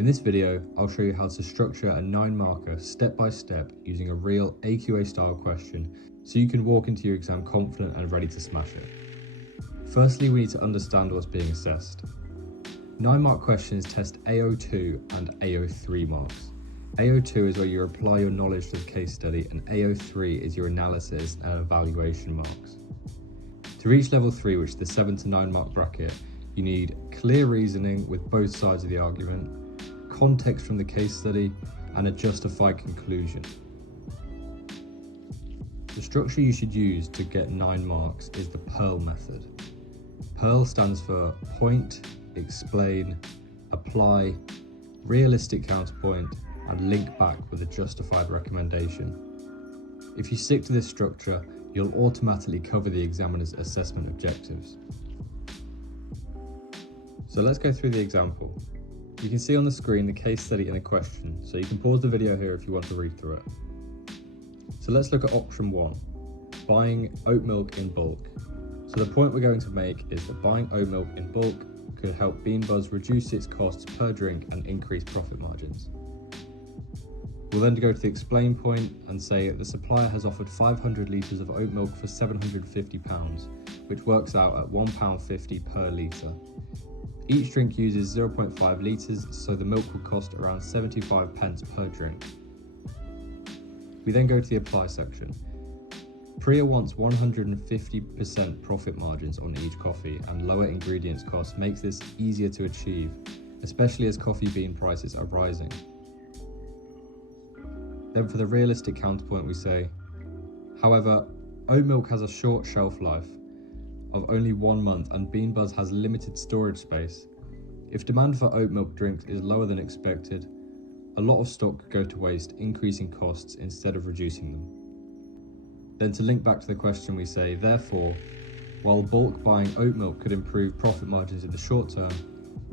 In this video, I'll show you how to structure a 9-marker step by step using a real AQA style question so you can walk into your exam confident and ready to smash it. Firstly, we need to understand what's being assessed. 9-mark questions test AO2 and AO3 marks. AO2 is where you apply your knowledge to the case study, and AO3 is your analysis and evaluation marks. To reach level 3, which is the 7 to 9 mark bracket, you need clear reasoning with both sides of the argument, context from the case study, and a justified conclusion. The structure you should use to get 9 marks is the P.E.A.R.L method. P.E.A.R.L stands for point, explain, apply, realistic counterpoint, and link back with a justified recommendation. If you stick to this structure, you'll automatically cover the examiner's assessment objectives. So let's go through the example. You can see on the screen the case study and a question, so you can pause the video here if you want to read through it. So let's look at option 1, buying oat milk in bulk. So the point we're going to make is that buying oat milk in bulk could help BeanBuzz reduce its costs per drink and increase profit margins. We'll then go to the explain point and say that the supplier has offered 500 litres of oat milk for £750, which works out at £1.50 per litre. Each drink uses 0.5 litres, so the milk will cost around 75 pence per drink. We then go to the apply section. P.E.A.R.L wants 150% profit margins on each coffee, and lower ingredients cost makes this easier to achieve, especially as coffee bean prices are rising. Then for the realistic counterpoint we say, however, oat milk has a short shelf life of only 1 month and BeanBuzz has limited storage space. If demand for oat milk drinks is lower than expected, a lot of stock could go to waste, increasing costs instead of reducing them. Then to link back to the question we say, therefore, while bulk buying oat milk could improve profit margins in the short term,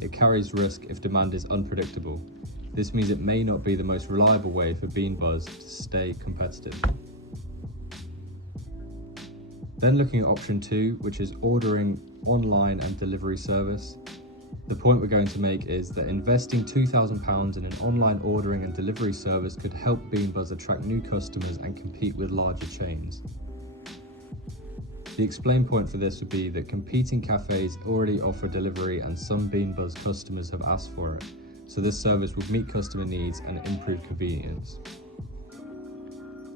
it carries risk if demand is unpredictable. This means it may not be the most reliable way for BeanBuzz to stay competitive. Then looking at option 2, which is ordering online and delivery service. The point we're going to make is that investing £2,000 in an online ordering and delivery service could help BeanBuzz attract new customers and compete with larger chains. The explain point for this would be that competing cafes already offer delivery and some BeanBuzz customers have asked for it, so this service would meet customer needs and improve convenience.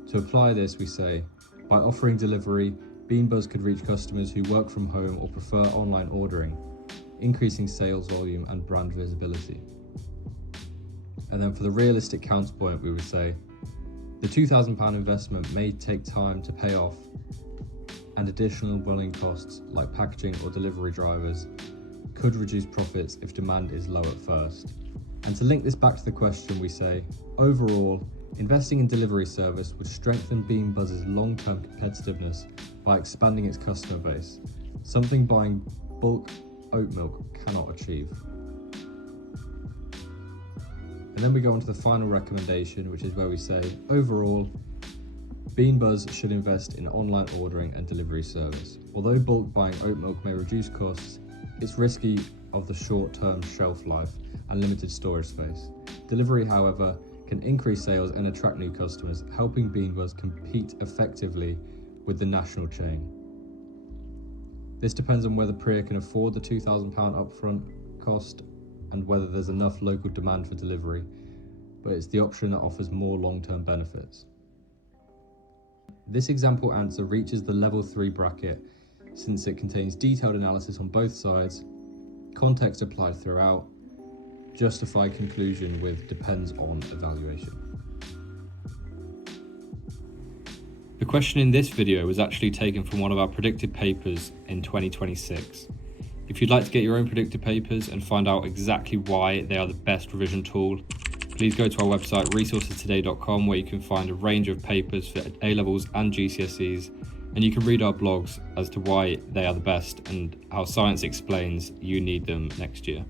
To apply this, we say, by offering delivery, BeanBuzz could reach customers who work from home or prefer online ordering, increasing sales volume and brand visibility. And then for the realistic counterpoint, we would say, the £2,000 investment may take time to pay off, and additional running costs like packaging or delivery drivers could reduce profits if demand is low at first. And to link this back to the question, we say, overall, investing in delivery service would strengthen BeanBuzz's long-term competitiveness by expanding its customer base, something buying bulk oat milk cannot achieve. And then we go on to the final recommendation, which is where we say, overall, BeanBuzz should invest in online ordering and delivery service. Although bulk buying oat milk may reduce costs, it's risky of the short-term shelf life and limited storage space. Delivery, however, can increase sales and attract new customers, helping BeanBuzz compete effectively with the national chain. This depends on whether P.E.A.R.L can afford the £2,000 upfront cost and whether there's enough local demand for delivery, but it's the option that offers more long-term benefits. This example answer reaches the level 3 bracket since it contains detailed analysis on both sides, context applied throughout, justified conclusion with depends on evaluation. The question in this video was actually taken from one of our predicted papers in 2026. If you'd like to get your own predicted papers and find out exactly why they are the best revision tool, please go to our website resourcestoday.com, where you can find a range of papers for A-levels and GCSEs, and you can read our blogs as to why they are the best and how science explains you need them next year.